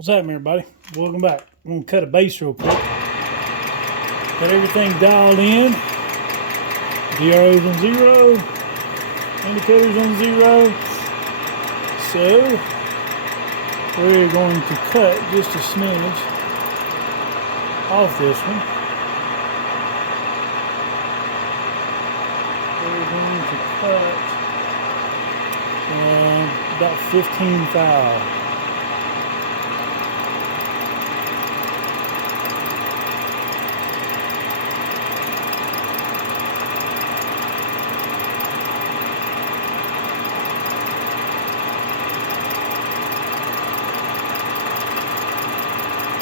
What's happening, everybody? Welcome back. I'm going to cut a base real quick. Got everything dialed in. DRO's on 0. Indicator's on 0. So, we're going to cut just a smidge off this one. We're going to cut about 15 thou.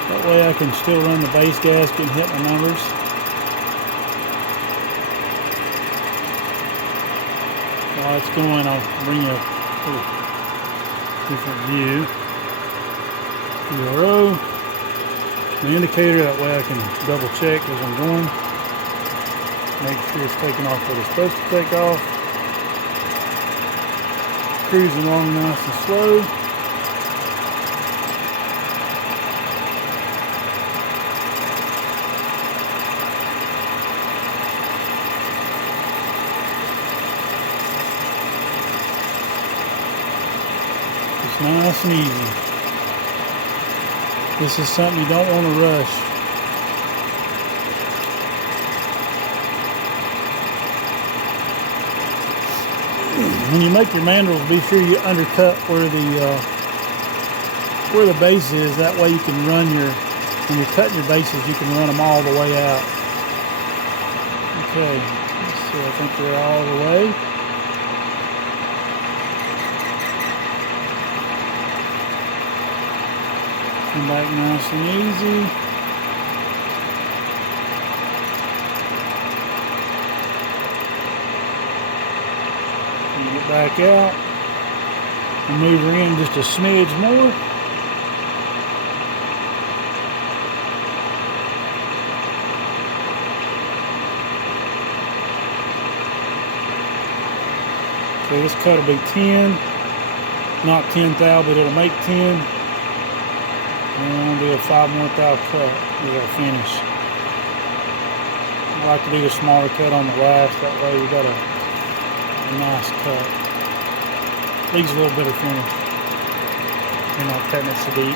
That way I can still run the base gasket and hit my numbers. While it's going, I'll bring you a little different view. DRO, the indicator, that way I can double check as I'm going. Make sure it's taking off where it's supposed to take off. Cruising along nice and slow. Nice and easy. This is something you don't want to rush. When you make your mandrels, be sure you undercut where the base is. That way you can run when you're cutting your bases, you can run them all the way out. Okay, so I think we're all the way. Come back nice and easy. Get back out and move her in just a smidge more. Okay, this cut will be 10, not 10 thou, but it'll make 10. And we're going to do a 5 more thou cut as our finish. I like to do a smaller cut on the last, that way we got a nice cut. Leaves a little bit of finish. You're not cutting it so deep.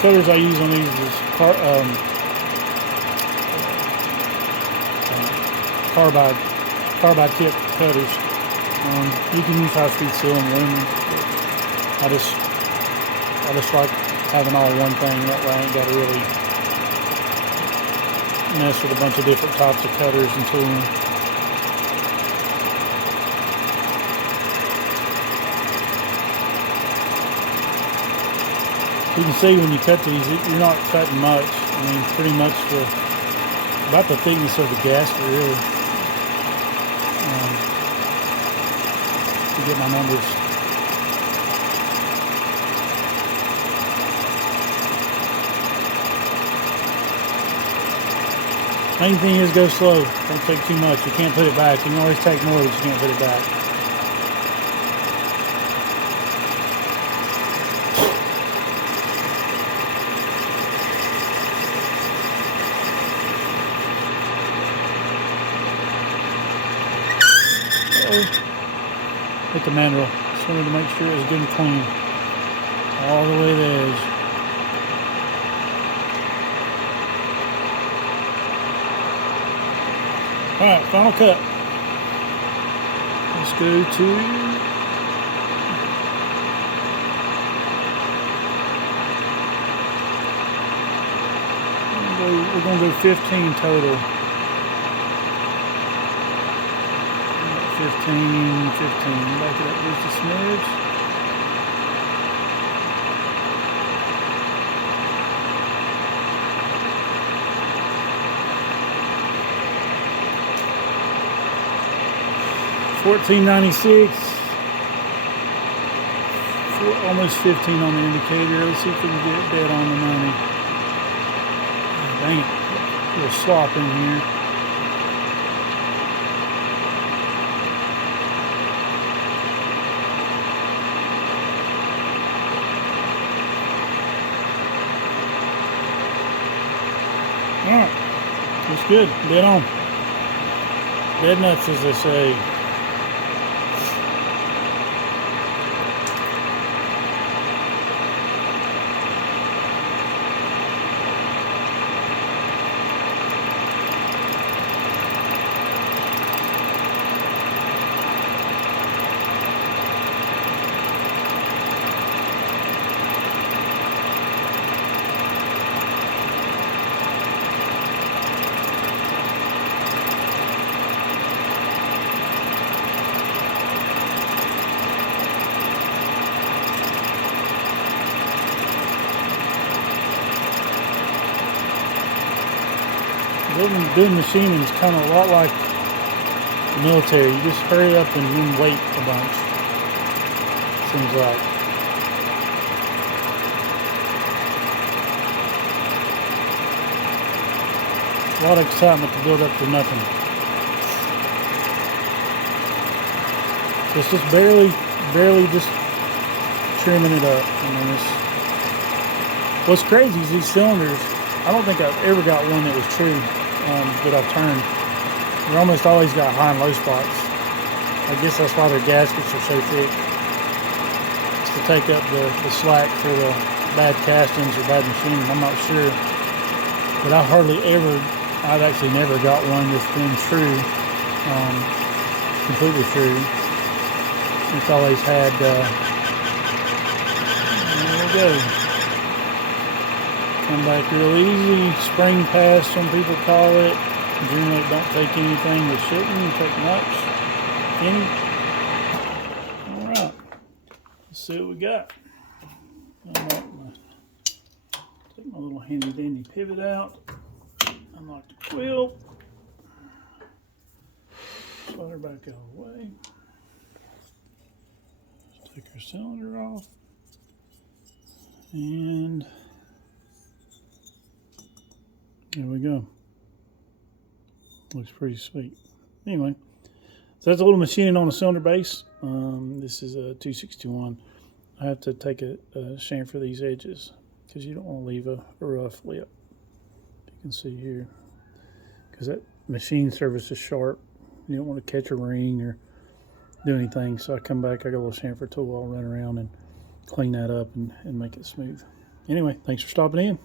Cutters I use on these is carbide tip cutters. You can use high-speed seal and aluminum. I just like having all one thing. That way I ain't got to really mess with a bunch of different types of cutters and tooling. You can see when you cut these, you're not cutting much. I mean, pretty much about the thickness of the gasket, really. To get my numbers. Main thing is go slow. Don't take too much. You can't put it back. You can always take more, but you can't put it back. Hit the mandrel. Just wanted to make sure it was good and clean. All the way to the edge. Alright, final cut. Let's go to we're gonna go 15 total. 15. Back it up just a smidge. $14.96. Almost 15 on the indicator. Let's see if we can get it dead on the money. Dang it. little slop in here. Alright, that's good. Dead on. Dead nuts, as they say. Doing machining is kind of a lot like the military. You just hurry up and then wait a bunch. Seems like. A lot of excitement to build up to nothing. So it's just barely just trimming it up. I mean, what's crazy is these cylinders. I don't think I've ever got one that was true that I've turned. They're almost always got high and low spots. I guess that's why their gaskets are so thick. It's to take up the slack for the bad castings or bad machining. I'm not sure. But I've actually never got one that's been true, completely true. It's always had, there we go. Come back real easy. Spring pass, some people call it. Generally don't take anything that shouldn't. Take much. Any. Alright. Let's see what we got. Take my little handy dandy pivot out. Unlock the quill. Slide her back out of the way. Take our cylinder off. And there we go. Looks pretty sweet. Anyway, so that's a little machining on a cylinder base. This is a 261. I have to take a chamfer these edges because you don't want to leave a rough lip. You can see here, because that machine surface is sharp. You don't want to catch a ring or do anything. So I come back, I got a little chamfer tool. I'll run around and clean that up and make it smooth. Anyway, thanks for stopping in.